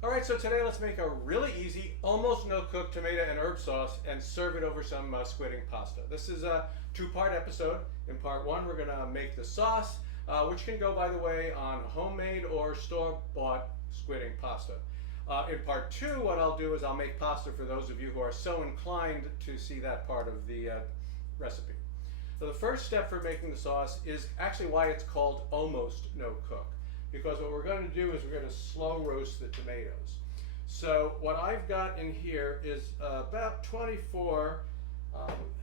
All right, so today let's make a really easy, almost no-cook tomato and herb sauce and serve it over some squidding pasta. This is a two-part episode. In part one, we're gonna make the sauce, which can go, by the way, on homemade or store-bought squidding pasta. In part two, what I'll do is I'll make pasta for those of you who are so inclined to see that part of the recipe. So the first step for making the sauce is actually why it's called almost no-cook. Because what we're going to do is we're going to slow roast the tomatoes. So what I've got in here is about 24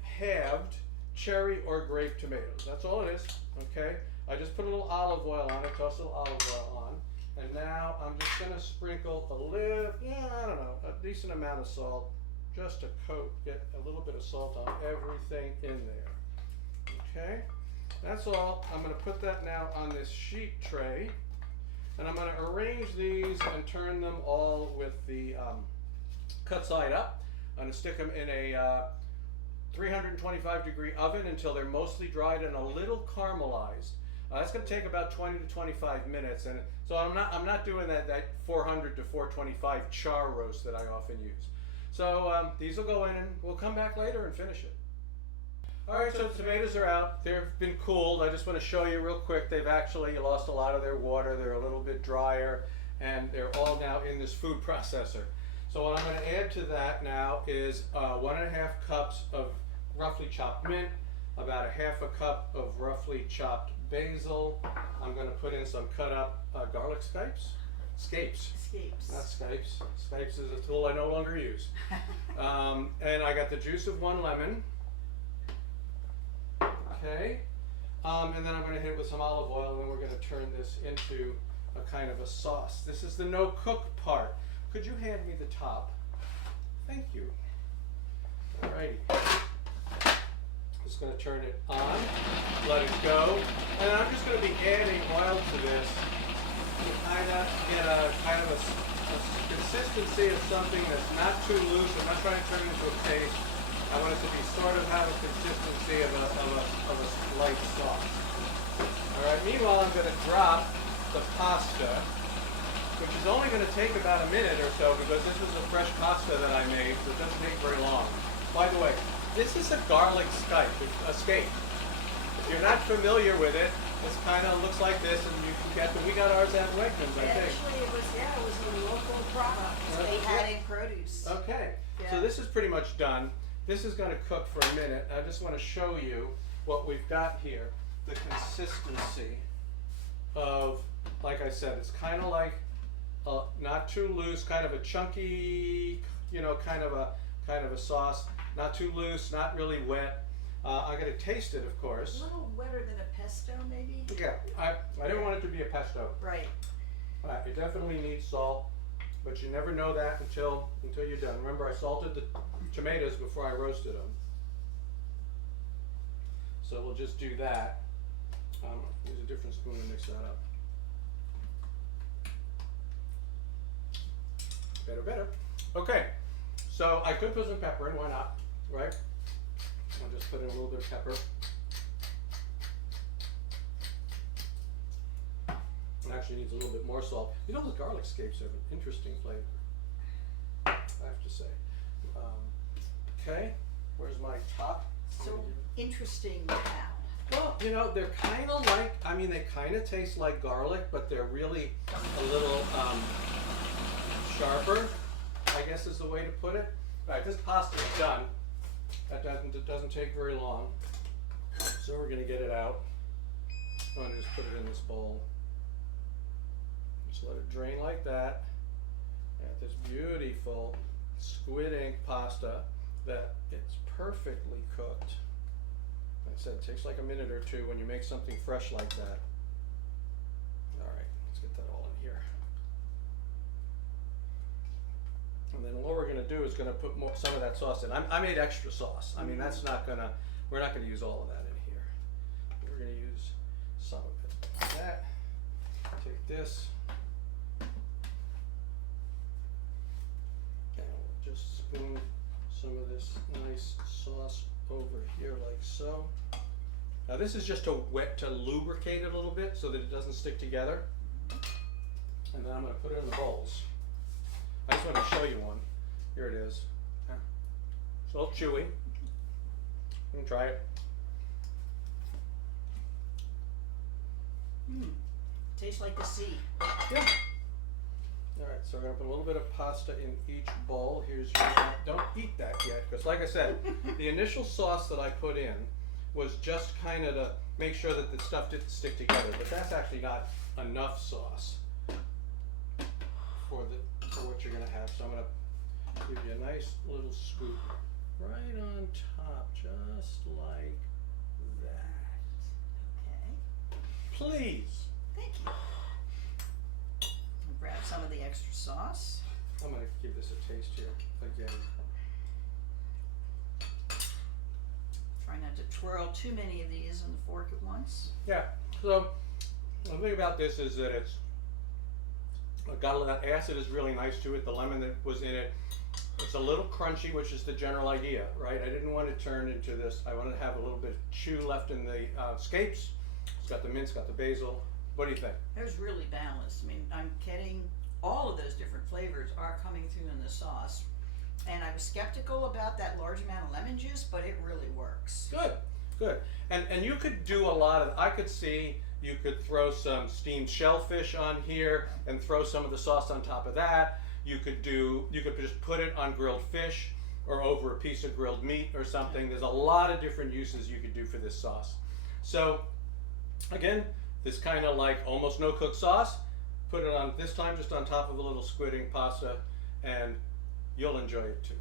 halved cherry or grape tomatoes. That's all it is, okay? I just put a little olive oil on it, toss a little olive oil on, and now I'm just going to sprinkle a little, I don't know, a decent amount of salt, just to get a little bit of salt on everything in there, okay? That's all. I'm going to put that now on this sheet tray. And I'm going to arrange these and turn them all with the cut side up. I'm going to stick them in a 325-degree oven until they're mostly dried and a little caramelized. That's going to take about 20 to 25 minutes. And so I'm not doing that 400 to 425 char roast that I often use. So these will go in and we'll come back later and finish it. All right, so the tomatoes are out. They've been cooled. I just want to show you real quick. They've actually lost a lot of their water. They're a little bit drier, and they're all now in this food processor. So what I'm going to add to that now is 1.5 cups of roughly chopped mint, about 1/2 cup of roughly chopped basil. I'm going to put in some cut up garlic scapes. Scapes. Scapes. Not scapes. Scapes is a tool I no longer use. And I got the juice of 1 lemon. Okay, and then I'm going to hit it with some olive oil, and then we're going to turn this into a kind of a sauce. This is the no-cook part. Could you hand me the top? Thank you. Alrighty. Just going to turn it on, let it go, and I'm just going to be adding oil to this to kind of get a consistency of something that's not too loose. I'm not trying to turn it into a paste. I want it to be sort of have a consistency of a light sauce. All right. Meanwhile, I'm going to drop the pasta, which is only going to take about a minute or so because this is a fresh pasta that I made, so it doesn't take very long. By the way, this is a garlic scape. If you're not familiar with it, this kind of looks like this, and you can get them. We got ours at Wegmans, I think. Actually, it was a local product they had in produce. Okay. Yeah. So this is pretty much done. This is going to cook for a minute. I just want to show you what we've got here. The consistency of, like I said, it's kind of like not too loose, kind of a chunky, kind of a sauce. Not too loose, not really wet. I'm going to taste it, of course. A little wetter than a pesto, maybe? Yeah, I didn't want it to be a pesto. Right. It definitely needs salt, but you never know that until you're done. Remember, I salted the tomatoes before I roasted them. So we'll just do that. Use a different spoon to mix that up. Better. Okay, so I could put some pepper in, why not, right? I'll just put in a little bit of pepper. It actually needs a little bit more salt. You know, the garlic scapes have an interesting flavor, I have to say. Okay, where's my top? So interesting now. Well, they're kind of like, they kind of taste like garlic, but they're really a little sharper, I guess is the way to put it. All right, this pasta is done. It doesn't take very long. So we're going to get it out. I'm going to just put it in this bowl. Just let it drain like that. Got this beautiful squid ink pasta that it's perfectly cooked. Like I said, it takes like a minute or two when you make something fresh like that. All right, let's get that all in here. And then what we're going to do is going to put some of that sauce in. I made extra sauce. We're not going to use all of that in here. We're going to use some of it. Like that. Take this. And we'll just spoon some of this nice sauce over here like so. Now this is just to lubricate it a little bit so that it doesn't stick together. And then I'm going to put it in the bowls. just want to show you one. Here it is. It's a little chewy. You can try it. Tastes like the sea. Yeah. All right, so we're gonna put a little bit of pasta in each bowl. Here's your, don't eat that yet, because like I said, the initial sauce that I put in was just kind of to make sure that the stuff didn't stick together, but that's actually not enough sauce for what you're gonna have. So I'm gonna give you a nice little scoop right on top, just like that. Okay. Please. Thank you. I'll grab some of the extra sauce. I'm gonna give this a taste here again. Try not to twirl too many of these on the fork at once. Yeah. So the thing about this is that it's got a little, that acid is really nice to it. The lemon that was in it, it's a little crunchy, which is the general idea, right? I didn't want to turn into this. I wanted to have a little bit of chew left in the scapes. It's got the mince, got the basil. What do you think? It was really balanced. I mean, I'm getting all of those different flavors are coming through in the sauce. And I was skeptical about that large amount of lemon juice, but it really works. Good, good. And you could do a lot of, I could see you could throw some steamed shellfish on here and throw some of the sauce on top of that. You could just put it on grilled fish or over a piece of grilled meat or something. There's a lot of different uses you could do for this sauce. So again, this kind of like almost no cook sauce, put it on this time just on top of a little squidding pasta, and you'll enjoy it too.